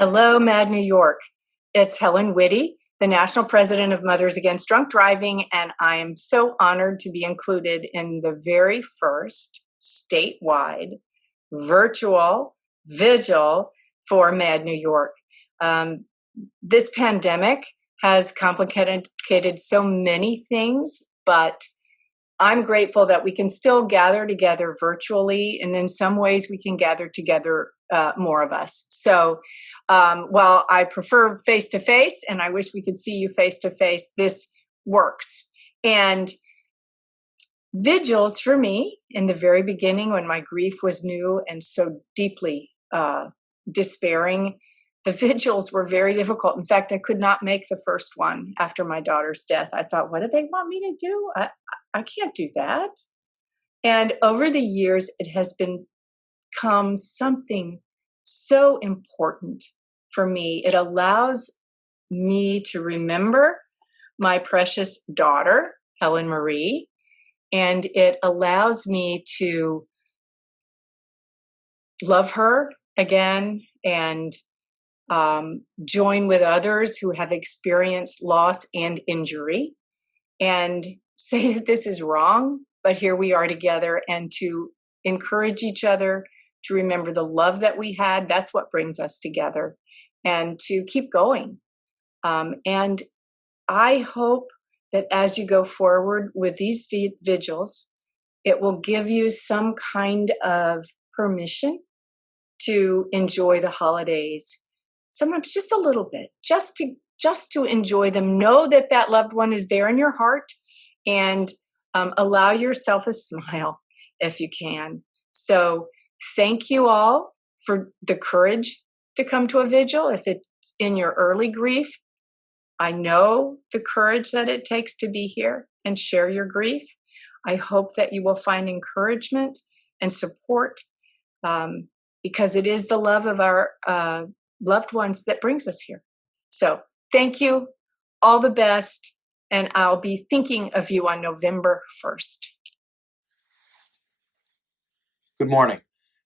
Hello, Mad New York. It's Helen Whitty, the National President of Mothers Against Drunk Driving, and I am so honored to be included in the very first statewide virtual vigil for Mad New York. This pandemic has complicated so many things, but I'm grateful that we can still gather together virtually, and in some ways we can gather together more of us. So while I prefer face-to-face, and I wish we could see you face-to-face, this works. And vigils for me, in the very beginning when my grief was new and so deeply despairing, the vigils were very difficult. In fact, I could not make the first one after my daughter's death. I thought, what do they want me to do? I can't do that. And over the years, it has become something so important for me. It allows me to remember my precious daughter, Helen Marie, and it allows me to love her again and join with others who have experienced loss and injury and say that this is wrong, but here we are together, and to encourage each other, to remember the love that we had. That's what brings us together, and to keep going. And I hope that as you go forward with these vigils, it will give you some kind of permission to enjoy the holidays. Sometimes just a little bit, just to enjoy them. Know that that loved one is there in your heart, and allow yourself a smile if you can. So thank you all for the courage to come to a vigil. If it's in your early grief, I know the courage that it takes to be here and share your grief. I hope that you will find encouragement and support because it is the love of our loved ones that brings us here. So thank you, all the best, and I'll be thinking of you on November 1st. Good morning.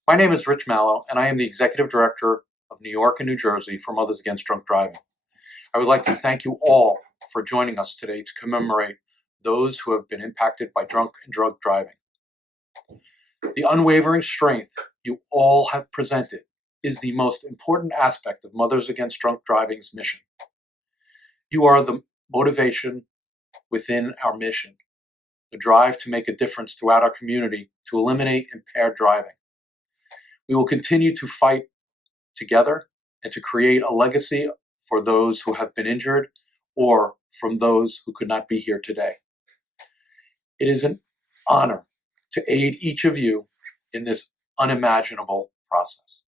My name is Rich Mallow, and I am the Executive Director of New York and New Jersey for Mothers Against Drunk Driving. I would like to thank you all for joining us today to commemorate those who have been impacted by drunk and drug driving. The unwavering strength you all have presented is the most important aspect of Mothers Against Drunk Driving's mission. You are the motivation within our mission, the drive to make a difference throughout our community to eliminate impaired driving. We will continue to fight together and to create a legacy for those who have been injured or from those who could not be here today. It is an honor to aid each of you in this unimaginable process.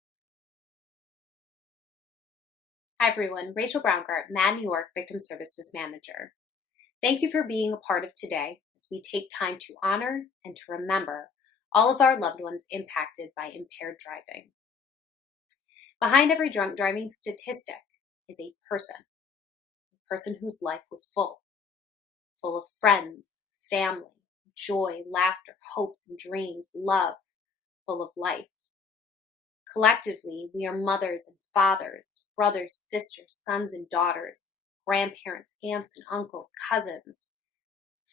Hi everyone, Rachael Browngardt, Mad New York Victim Services Manager. Thank you for being a part of today as we take time to honor and to remember all of our loved ones impacted by impaired driving. Behind every drunk driving statistic is a person whose life was full of friends, family, joy, laughter, hopes and dreams, love, full of life. Collectively, we are mothers and fathers, brothers, sisters, sons and daughters, grandparents, aunts and uncles, cousins,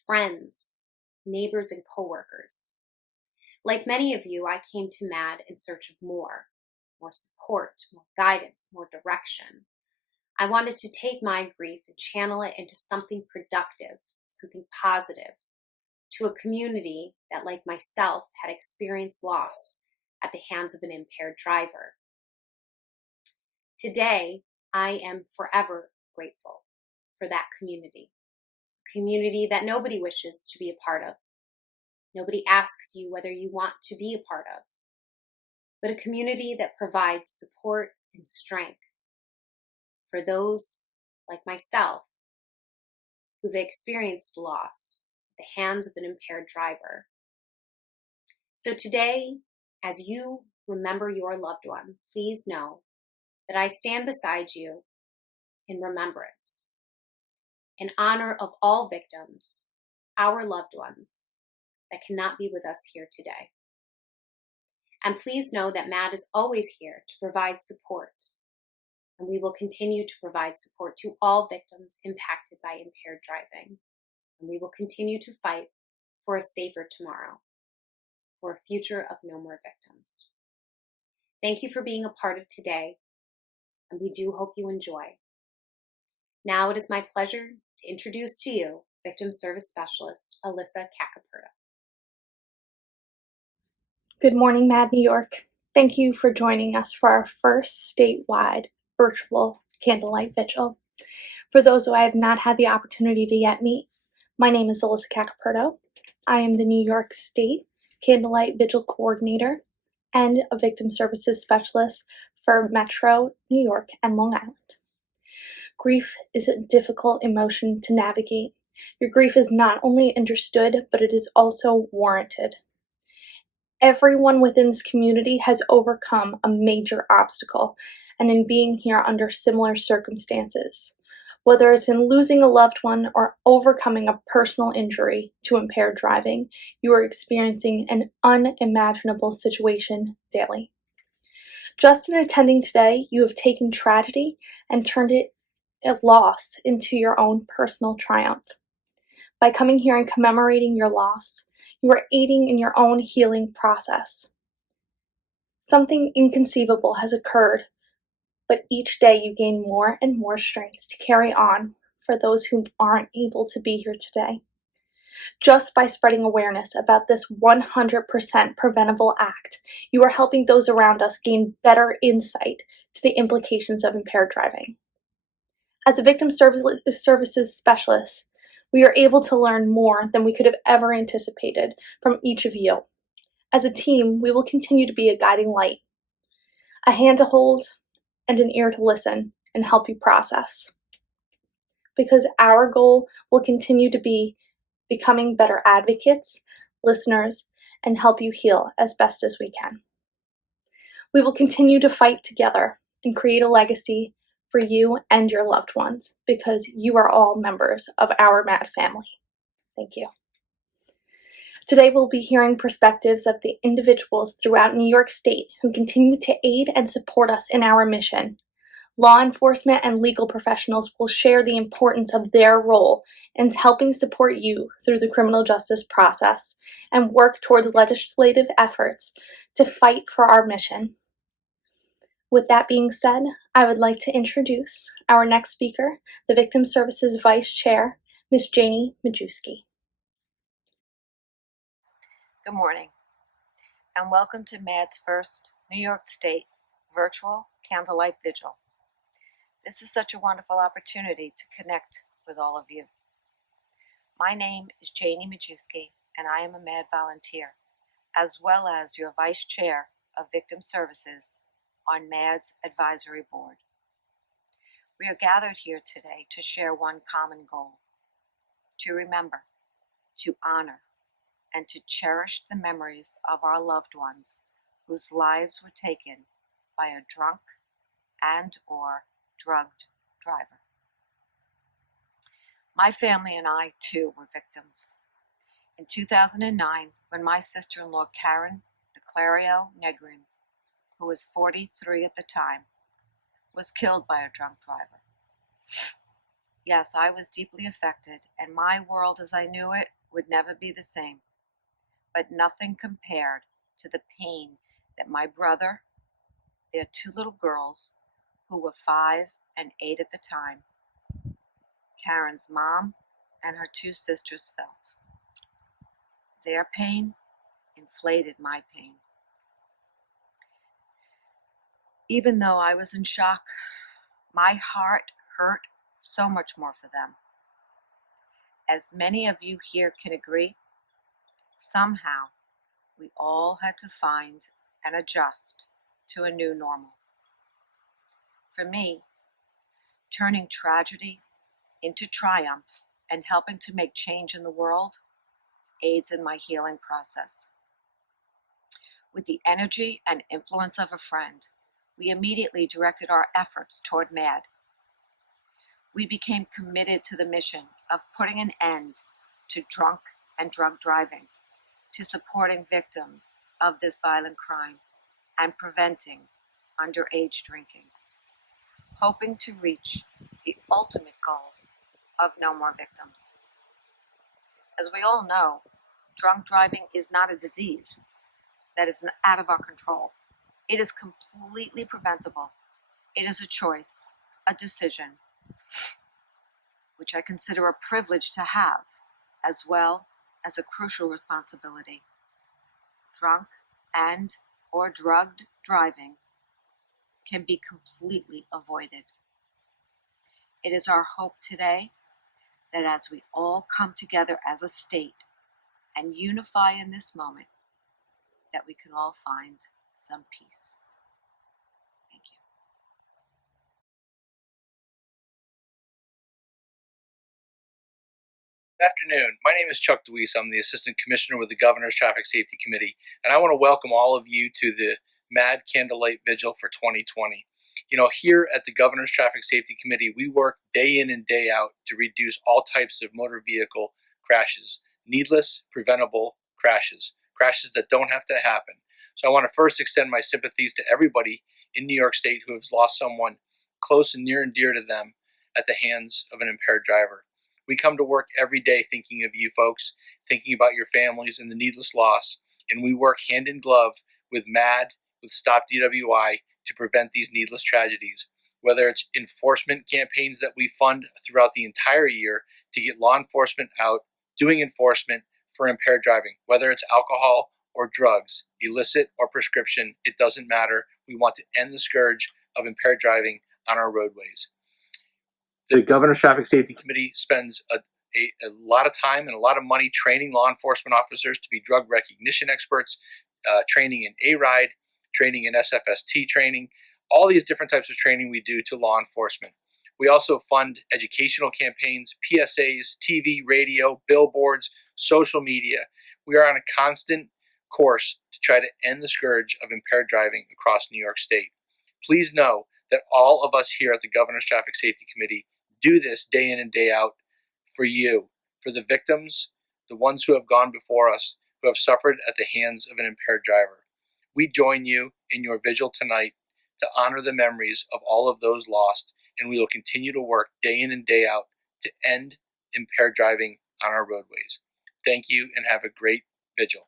friends, neighbors and coworkers. Like many of you, I came to MAD in search of more support, more guidance, more direction. I wanted to take my grief and channel it into something productive, something positive, to a community that, like myself, had experienced loss at the hands of an impaired driver. Today, I am forever grateful for that community, a community that nobody wishes to be a part of. Nobody asks you whether you want to be a part of, but a community that provides support and strength for those like myself who've experienced loss at the hands of an impaired driver. So today, as you remember your loved one, please know that I stand beside you in remembrance, in honor of all victims, our loved ones that cannot be with us here today. And please know that MAD is always here to provide support, and we will continue to provide support to all victims impacted by impaired driving. And we will continue to fight for a safer tomorrow, for a future of no more victims. Thank you for being a part of today, and we do hope you enjoy. Now it is my pleasure to introduce to you Victim Service Specialist Alyssa Cacaperta. Good morning, Mad New York. Thank you for joining us for our first statewide virtual candlelight vigil. For those who I have not had the opportunity to yet meet, my name is Alyssa Cacaperta. I am the New York State Candlelight Vigil Coordinator and a Victim Services Specialist for Metro New York and Long Island. Grief is a difficult emotion to navigate. Your grief is not only understood, but it is also warranted. Everyone within this community has overcome a major obstacle, and in being here under similar circumstances. Whether it's in losing a loved one or overcoming a personal injury to impaired driving, you are experiencing an unimaginable situation daily. Just in attending today, you have taken tragedy and turned it a loss into your own personal triumph. By coming here and commemorating your loss, you are aiding in your own healing process. Something inconceivable has occurred, but each day you gain more and more strength to carry on for those who aren't able to be here today. Just by spreading awareness about this 100% preventable act, you are helping those around us gain better insight to the implications of impaired driving. As a victim services specialist, we are able to learn more than we could have ever anticipated from each of you. As a team, we will continue to be a guiding light, a hand to hold, and an ear to listen and help you process. Because our goal will continue to be becoming better advocates, listeners, and help you heal as best as we can. We will continue to fight together and create a legacy for you and your loved ones because you are all members of our MAD family. Thank you. Today we'll be hearing perspectives of the individuals throughout New York State who continue to aid and support us in our mission. Law enforcement and legal professionals will share the importance of their role in helping support you through the criminal justice process and work towards legislative efforts to fight for our mission. With that being said, I would like to introduce our next speaker, the Victim Services Vice Chair, Ms. Janie Majewski. Good morning, and welcome to MAD's first New York State Virtual Candlelight Vigil. This is such a wonderful opportunity to connect with all of you. My name is Janie Majewski, and I am a MAD volunteer, as well as your Vice Chair of Victim Services on MAD's Advisory Board. We are gathered here today to share one common goal: to remember, to honor, and to cherish the memories of our loved ones whose lives were taken by a drunk and/or drugged driver. My family and I, too, were victims. In 2009, when my sister-in-law Karen DeClario Negrin, who was 43 at the time, was killed by a drunk driver. Yes, I was deeply affected, and my world as I knew it would never be the same. But nothing compared to the pain that my brother, their two little girls, who were 5 and 8 at the time, Karen's mom, and her two sisters felt. Their pain inflated my pain. Even though I was in shock, my heart hurt so much more for them. As many of you here can agree, somehow we all had to find and adjust to a new normal. For me, turning tragedy into triumph and helping to make change in the world aids in my healing process. With the energy and influence of a friend, we immediately directed our efforts toward MAD. We became committed to the mission of putting an end to drunk and drug driving, to supporting victims of this violent crime, and preventing underage drinking. hoping to reach the ultimate goal of no more victims. As we all know, drunk driving is not a disease that is out of our control. It is completely preventable. It is a choice, a decision, which I consider a privilege to have, as well as a crucial responsibility. Drunk and or drugged driving can be completely avoided. It is our hope today that as we all come together as a state and unify in this moment, that we can all find some peace. Thank you. Good afternoon. My name is Chuck Deweese. I'm the Assistant Commissioner with the Governor's Traffic Safety Committee, and I want to welcome all of you to the MAD Candlelight Vigil for 2020. You know, here at the Governor's Traffic Safety Committee, we work day in and day out to reduce all types of motor vehicle crashes, needless, preventable crashes that don't have to happen. So I want to first extend my sympathies to everybody in New York State who has lost someone close and near and dear to them at the hands of an impaired driver. We come to work every day thinking of you folks, thinking about your families and the needless loss, and we work hand in glove with MAD, with Stop DWI, to prevent these needless tragedies. Whether it's enforcement campaigns that we fund throughout the entire year to get law enforcement out doing enforcement for impaired driving, whether it's alcohol or drugs, illicit or prescription, it doesn't matter. We want to end the scourge of impaired driving on our roadways. The Governor's Traffic Safety Committee spends a lot of time and a lot of money training law enforcement officers to be drug recognition experts, training in A-RIDE, training in SFST training, all these different types of training we do to law enforcement. We also fund educational campaigns, PSAs, TV, radio, billboards, social media. We are on a constant course to try to end the scourge of impaired driving across New York State. Please know that all of us here at the Governor's Traffic Safety Committee do this day in and day out for you, for the victims, the ones who have gone before us, who have suffered at the hands of an impaired driver. We join you in your vigil tonight to honor the memories of all of those lost, and we will continue to work day in and day out to end impaired driving on our roadways. Thank you and have a great vigil.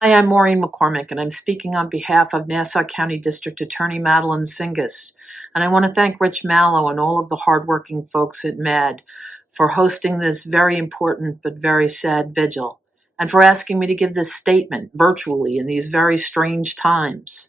Hi, I'm Maureen McCormick, and I'm speaking on behalf of Nassau County District Attorney Madeline Singas. And I want to thank Rich Mallow and all of the hardworking folks at MAD for hosting this very important but very sad vigil, and for asking me to give this statement virtually in these very strange times.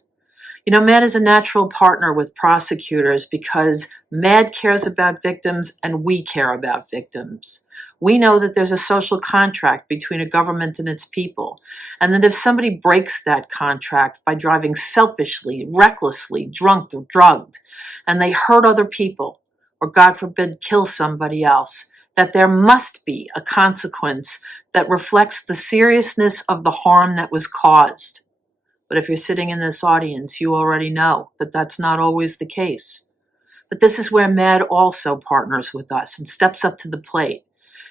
You know, MAD is a natural partner with prosecutors because MAD cares about victims and we care about victims. We know that there's a social contract between a government and its people, and that if somebody breaks that contract by driving selfishly, recklessly, drunk or drugged, and they hurt other people, or God forbid, kill somebody else, that there must be a consequence that reflects the seriousness of the harm that was caused. But if you're sitting in this audience, you already know that that's not always the case. But this is where MAD also partners with us and steps up to the plate,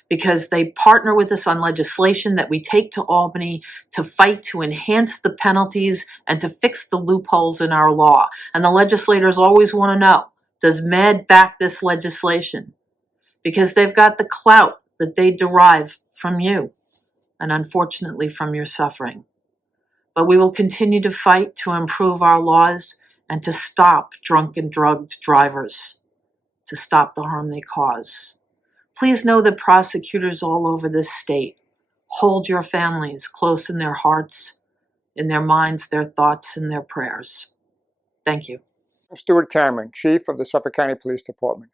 because they partner with us on legislation that we take to Albany to fight to enhance the penalties and to fix the loopholes in our law. And the legislators always want to know, does MAD back this legislation? Because they've got the clout that they derive from you, and unfortunately from your suffering. But we will continue to fight to improve our laws and to stop drunk and drugged drivers, to stop the harm they cause. Please know that prosecutors all over this state hold your families close in their hearts, in their minds, their thoughts, and their prayers. Thank you. I'm Stuart Cameron, Chief of the Suffolk County Police Department.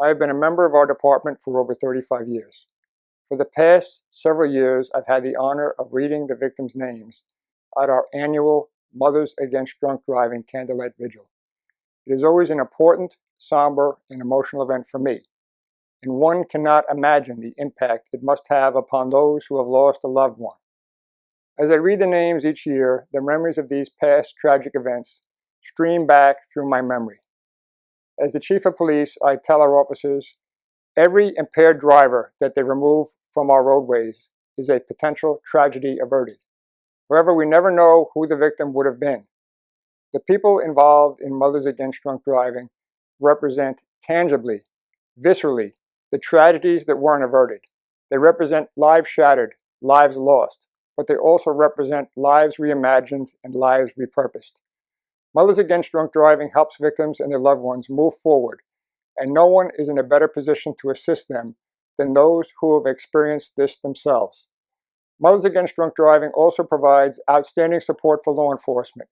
I have been a member of our department for over 35 years. For the past several years, I've had the honor of reading the victims' names at our annual Mothers Against Drunk Driving Candlelight Vigil. It is always an important, somber, and emotional event for me, and one cannot imagine the impact it must have upon those who have lost a loved one. As I read the names each year, the memories of these past tragic events stream back through my memory. As the Chief of Police, I tell our officers, every impaired driver that they remove from our roadways is a potential tragedy averted. However, we never know who the victim would have been. The people involved in Mothers Against Drunk Driving represent tangibly, viscerally, the tragedies that weren't averted. They represent lives shattered, lives lost, but they also represent lives reimagined and lives repurposed. Mothers Against Drunk Driving helps victims and their loved ones move forward, and no one is in a better position to assist them than those who have experienced this themselves. Mothers Against Drunk Driving also provides outstanding support for law enforcement.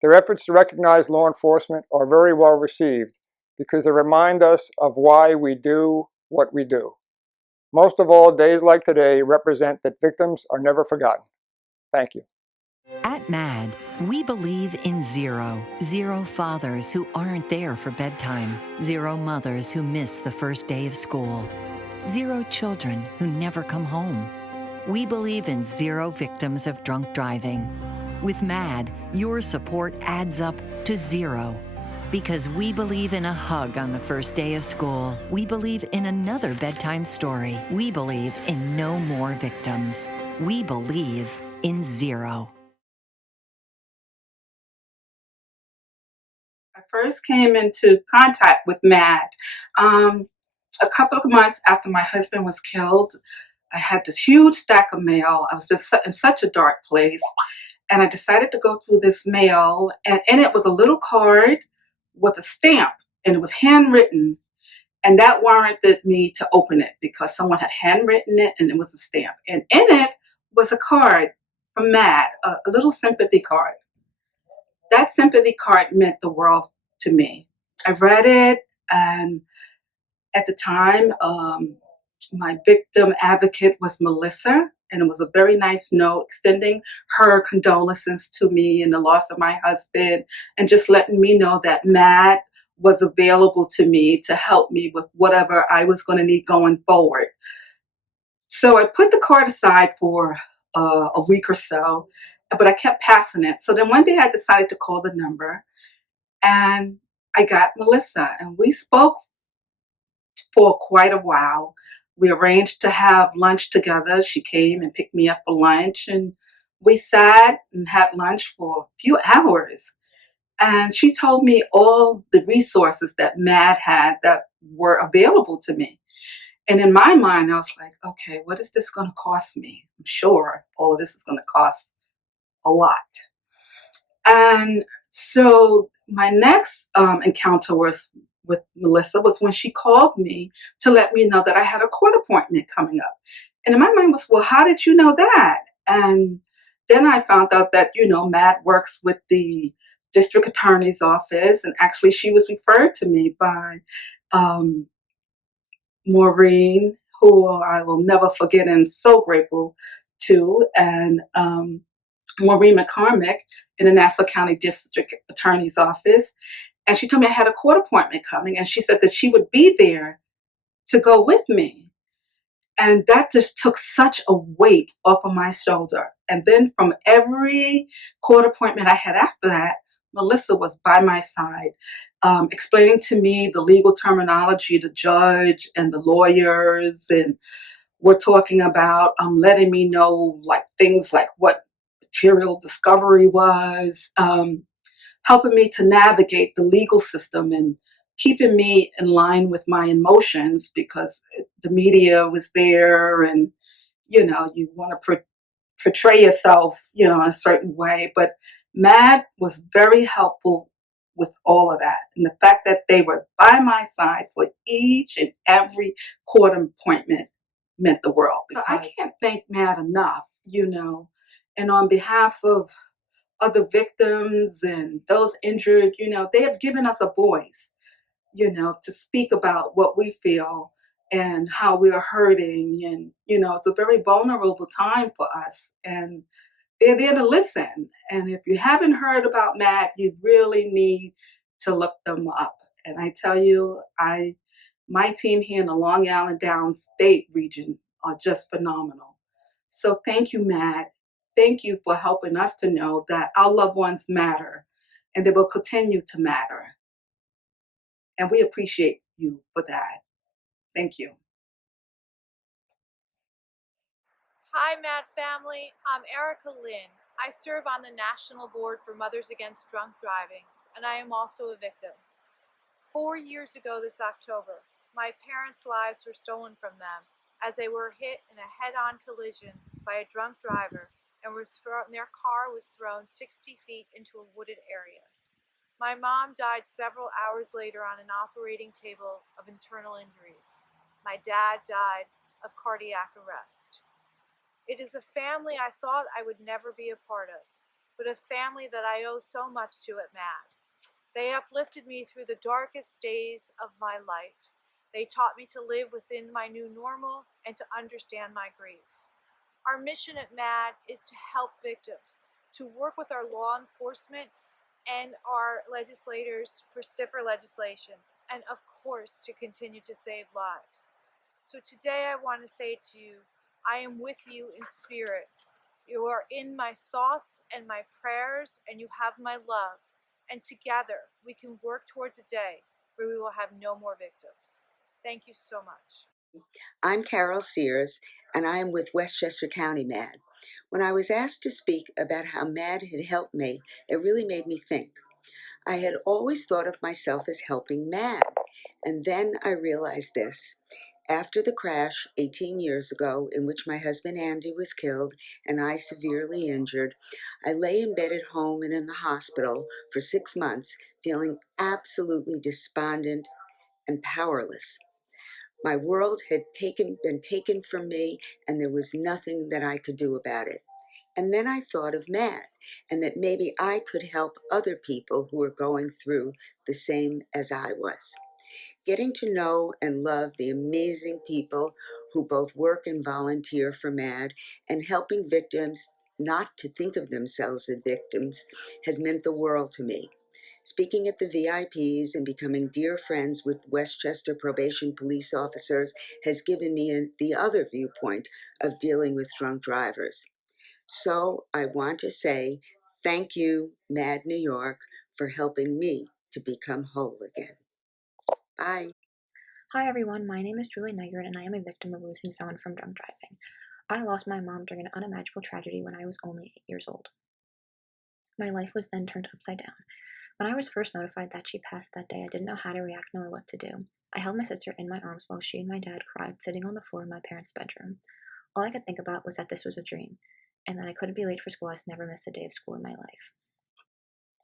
Their efforts to recognize law enforcement are very well received because they remind us of why we do what we do. Most of all, days like today represent that victims are never forgotten. Thank you. At MAD, we believe in zero. Zero fathers who aren't there for bedtime. Zero mothers who miss the first day of school. Zero children who never come home. We believe in zero victims of drunk driving. With MAD, your support adds up to zero. Because we believe in a hug on the first day of school. We believe in another bedtime story. We believe in no more victims. We believe in zero. I first came into contact with MAD a couple of months after my husband was killed. I had this huge stack of mail. I was just in such a dark place. And I decided to go through this mail. And in it was a little card with a stamp. And it was handwritten. And that warranted me to open it because someone had handwritten it and it was a stamp. And in it was a card from MAD, a little sympathy card. That sympathy card meant the world to me. I read it, and at the time, my victim advocate was Melissa, and it was a very nice note extending her condolences to me in the loss of my husband, and just letting me know that MAD was available to me to help me with whatever I was going to need going forward. So I put the card aside for a week or so, but I kept passing it. So then one day I decided to call the number, and I got Melissa, and we spoke for quite a while. We arranged to have lunch together. She came and picked me up for lunch, and we sat and had lunch for a few hours. And she told me all the resources that MAD had that were available to me. And in my mind, I was like, okay, what is this going to cost me? I'm sure all of this is going to cost a lot. And so my next encounter with Melissa was when she called me to let me know that I had a court appointment coming up. And in my mind was, well, how did you know that? And then I found out that, Matt works with the district attorney's office. And actually she was referred to me by Maureen, who I will never forget and so grateful to, and Maureen McCormick in the Nassau County District Attorney's Office. And she told me I had a court appointment coming, and she said that she would be there to go with me. And that just took such a weight off of my shoulder. And then from every court appointment I had after that, Melissa was by my side, explaining to me the legal terminology, the judge and the lawyers, and we're talking about letting me know things like what material discovery was, helping me to navigate the legal system and keeping me in line with my emotions because the media was there and, you want to portray yourself, in a certain way. But MAD was very helpful with all of that. And the fact that they were by my side for each and every court appointment meant the world. So I can't thank MAD enough, and on behalf of other victims and those injured, they have given us a voice, to speak about what we feel and how we are hurting. And, it's a very vulnerable time for us. And they're there to listen. And if you haven't heard about MAD, you really need to look them up. And I tell you, my team here in the Long Island Downstate region are just phenomenal. So thank you, MAD. Thank you for helping us to know that our loved ones matter and they will continue to matter. And we appreciate you for that. Thank you. Hi, MAD family. I'm Erica Lynn. I serve on the National Board for Mothers Against Drunk Driving, and I am also a victim. 4 years ago this October, my parents' lives were stolen from them as they were hit in a head-on collision by a drunk driver and their car was thrown 60 feet into a wooded area. My mom died several hours later on an operating table of internal injuries. My dad died of cardiac arrest. It is a family I thought I would never be a part of, but a family that I owe so much to at MAD. They uplifted me through the darkest days of my life. They taught me to live within my new normal and to understand my grief. Our mission at MAD is to help victims, to work with our law enforcement and our legislators for stiffer legislation, and of course to continue to save lives. So today I want to say to you, I am with you in spirit. You are in my thoughts and my prayers, and you have my love. And together we can work towards a day where we will have no more victims. Thank you so much. I'm Carol Sears, and I am with Westchester County MAD. When I was asked to speak about how MAD had helped me, it really made me think. I had always thought of myself as helping MAD, and then I realized this. After the crash 18 years ago, in which my husband Andy was killed and I severely injured, I lay in bed at home and in the hospital for 6 months, feeling absolutely despondent and powerless. My world had been taken from me, and there was nothing that I could do about it. And then I thought of MAD, and that maybe I could help other people who were going through the same as I was. Getting to know and love the amazing people who both work and volunteer for MAD, and helping victims not to think of themselves as victims, has meant the world to me. Speaking at the VIPs and becoming dear friends with Westchester probation police officers has given me the other viewpoint of dealing with drunk drivers. So I want to say thank you, MAD New York, for helping me to become whole again. Bye. Hi everyone, my name is Julie Neigert and I am a victim of losing someone from drunk driving. I lost my mom during an unimaginable tragedy when I was only 8 years old. My life was then turned upside down. When I was first notified that she passed that day, I didn't know how to react nor what to do. I held my sister in my arms while she and my dad cried, sitting on the floor in my parents' bedroom. All I could think about was that this was a dream, and that I couldn't be late for school as I never missed a day of school in my life.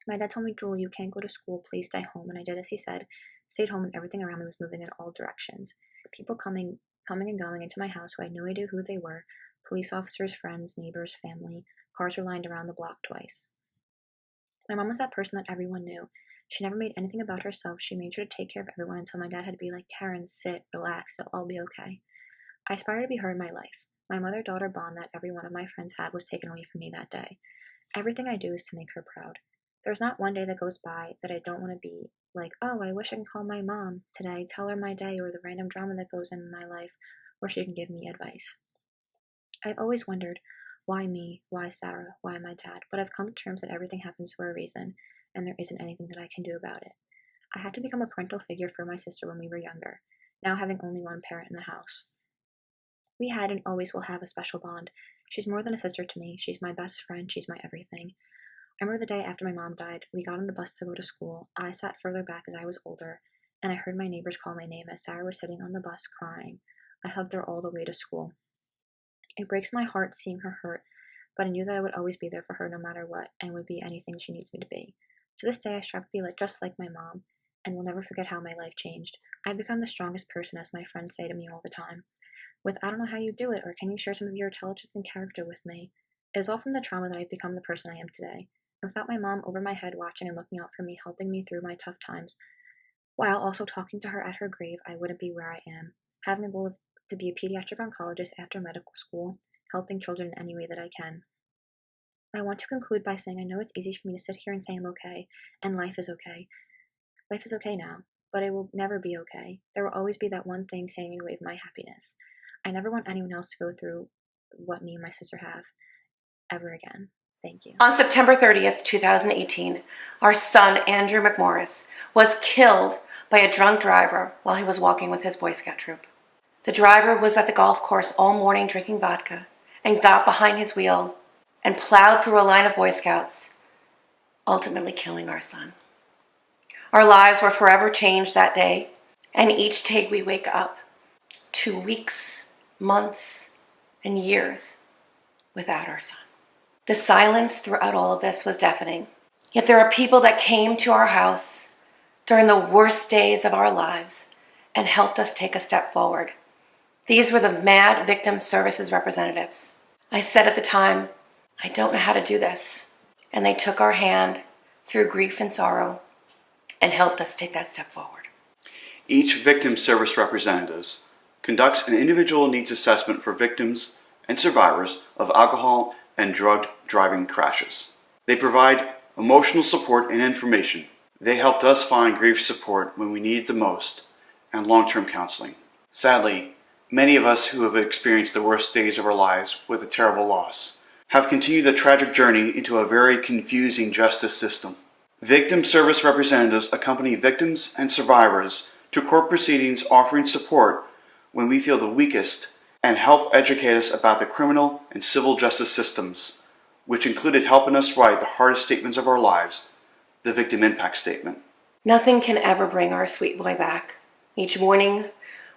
My dad told me, "Jewel, you can't go to school, please stay home," and I did as he said. Stayed home and everything around me was moving in all directions. People coming and going into my house who I had no idea who they were, police officers, friends, neighbors, family. Cars were lined around the block twice. My mom was that person that everyone knew. She never made anything about herself. She made sure to take care of everyone until my dad had to be like, "Karen, sit, relax, it'll all be okay." I aspired to be her in my life. My mother-daughter bond that every one of my friends had was taken away from me that day. Everything I do is to make her proud. There's not one day that goes by that I don't want to be like, "Oh, I wish I can call my mom today, tell her my day or the random drama that goes in my life, or she can give me advice." I've always wondered, why me, why Sarah, why my dad, but I've come to terms that everything happens for a reason, and there isn't anything that I can do about it. I had to become a parental figure for my sister when we were younger, now having only one parent in the house. We had and always will have a special bond. She's more than a sister to me. She's my best friend. She's my everything. I remember the day after my mom died, we got on the bus to go to school. I sat further back as I was older, and I heard my neighbors call my name as Sarah was sitting on the bus crying. I hugged her all the way to school. It breaks my heart seeing her hurt, but I knew that I would always be there for her no matter what, and would be anything she needs me to be. To this day, I strive to be just like my mom, and will never forget how my life changed. I've become the strongest person, as my friends say to me all the time. With "I don't know how you do it," or "Can you share some of your intelligence and character with me?" It is all from the trauma that I've become the person I am today. And without my mom over my head watching and looking out for me, helping me through my tough times, while also talking to her at her grave, I wouldn't be where I am. Having a goal to be a pediatric oncologist after medical school, helping children in any way that I can. I want to conclude by saying I know it's easy for me to sit here and say I'm okay, and life is okay. Life is okay now, but it will never be okay. There will always be that one thing standing in the way of my happiness. I never want anyone else to go through what me and my sister have ever again. Thank you. On September 30th, 2018, our son, Andrew McMorris, was killed by a drunk driver while he was walking with his Boy Scout troop. The driver was at the golf course all morning drinking vodka and got behind his wheel and plowed through a line of Boy Scouts, ultimately killing our son. Our lives were forever changed that day, and each day we wake up to weeks, months, and years without our son. The silence throughout all of this was deafening. Yet there are people that came to our house during the worst days of our lives and helped us take a step forward. These were the MAD Victim Services representatives. I said at the time, I don't know how to do this. And they took our hand through grief and sorrow and helped us take that step forward. Each Victim Service Representatives conducts an individual needs assessment for victims and survivors of alcohol and drug driving crashes. They provide emotional support and information. They helped us find grief support when we needed the most and long-term counseling. Sadly, many of us who have experienced the worst days of our lives with a terrible loss have continued the tragic journey into a very confusing justice system. Victim Service Representatives accompany victims and survivors to court proceedings, offering support when we feel the weakest and help educate us about the criminal and civil justice systems, which included helping us write the hardest statements of our lives, the Victim Impact Statement. Nothing can ever bring our sweet boy back. Each morning,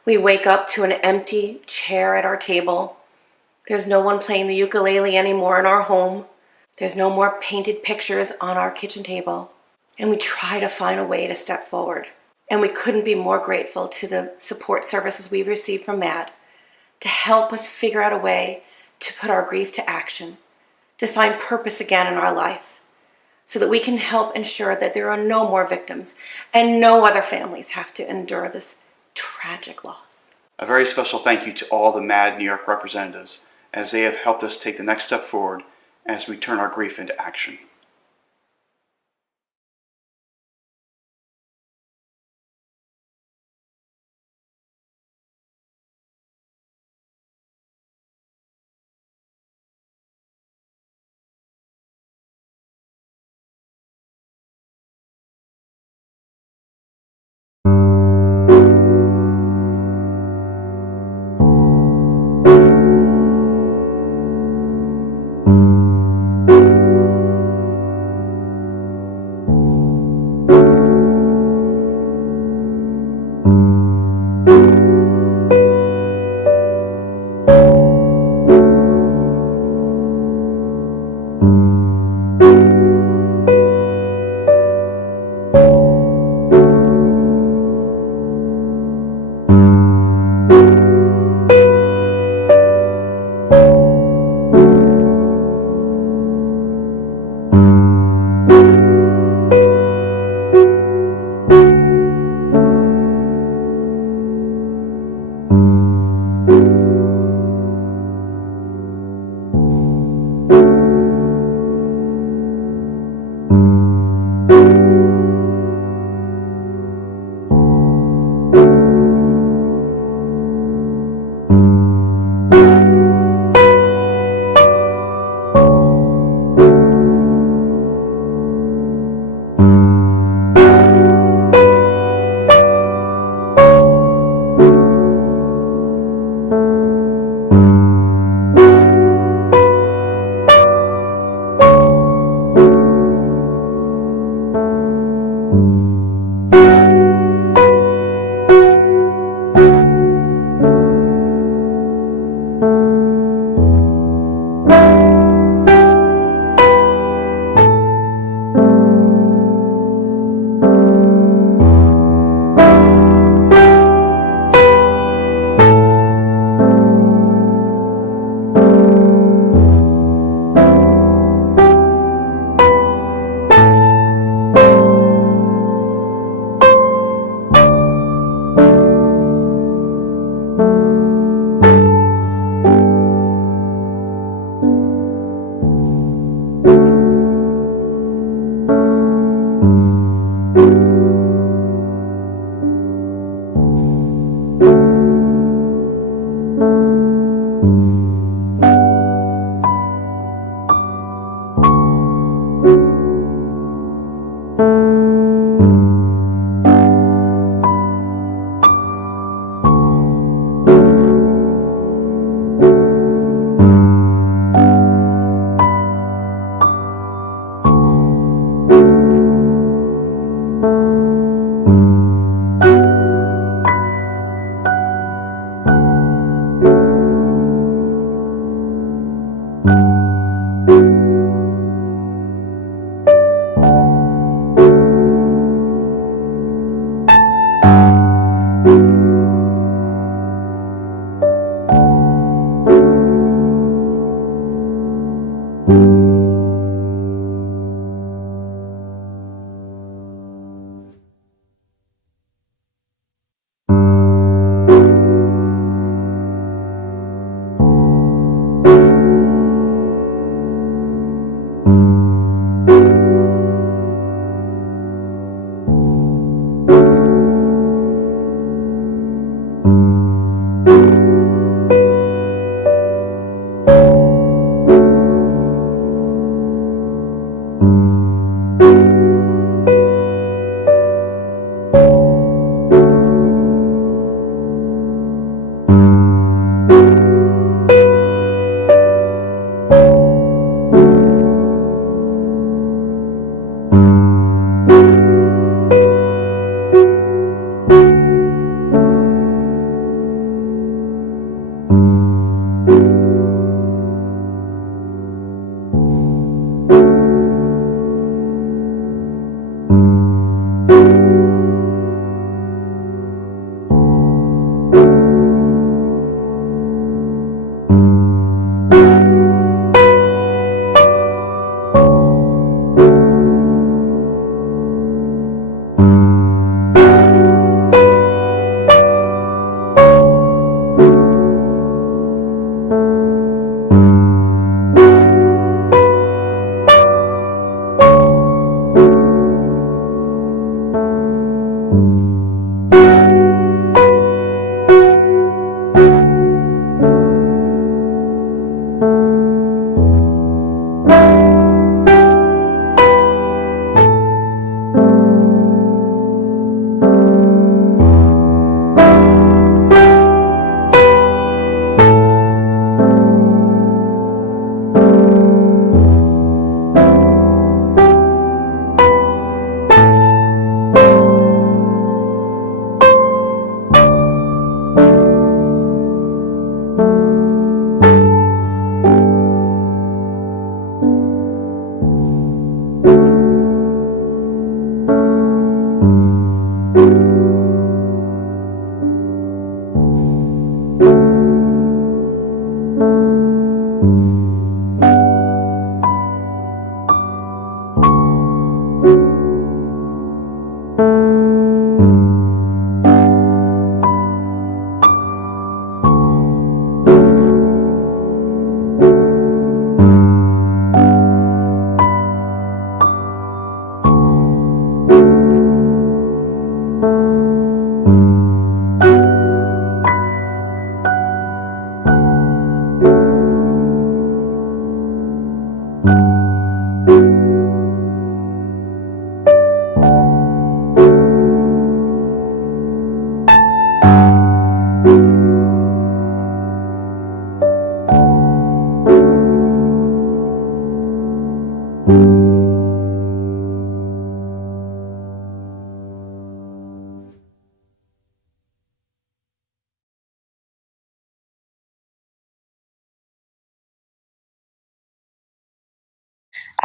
we wake up to an empty chair at our table. There's no one playing the ukulele anymore in our home. There's no more painted pictures on our kitchen table. And we try to find a way to step forward. And we couldn't be more grateful to the support services we've received from MAD to help us figure out a way to put our grief to action, to find purpose again in our life, so that we can help ensure that there are no more victims and no other families have to endure this tragic loss. A very special thank you to all the MAD New York representatives, as they have helped us take the next step forward as we turn our grief into action.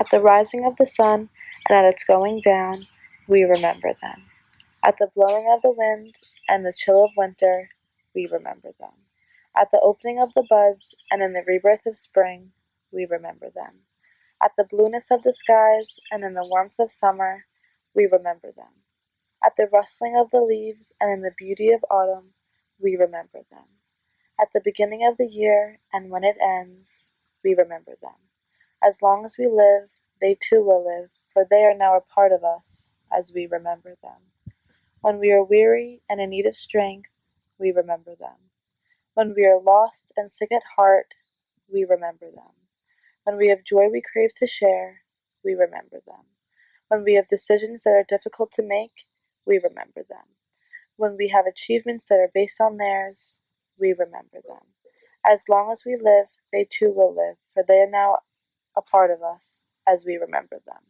At the rising of the sun and at its going down, we remember them. At the blowing of the wind and the chill of winter, we remember them. At the opening of the buds and in the rebirth of spring, we remember them. At the blueness of the skies and in the warmth of summer, we remember them. At the rustling of the leaves and in the beauty of autumn, we remember them. At the beginning of the year and when it ends, we remember them. As long as we live, they too will live, for they are now a part of us as we remember them. When we are weary and in need of strength, we remember them. When we are lost and sick at heart, we remember them. When we have joy we crave to share, we remember them. When we have decisions that are difficult to make, we remember them. When we have achievements that are based on theirs, we remember them. As long as we live, they too will live, for they are now a part of us as we remember them.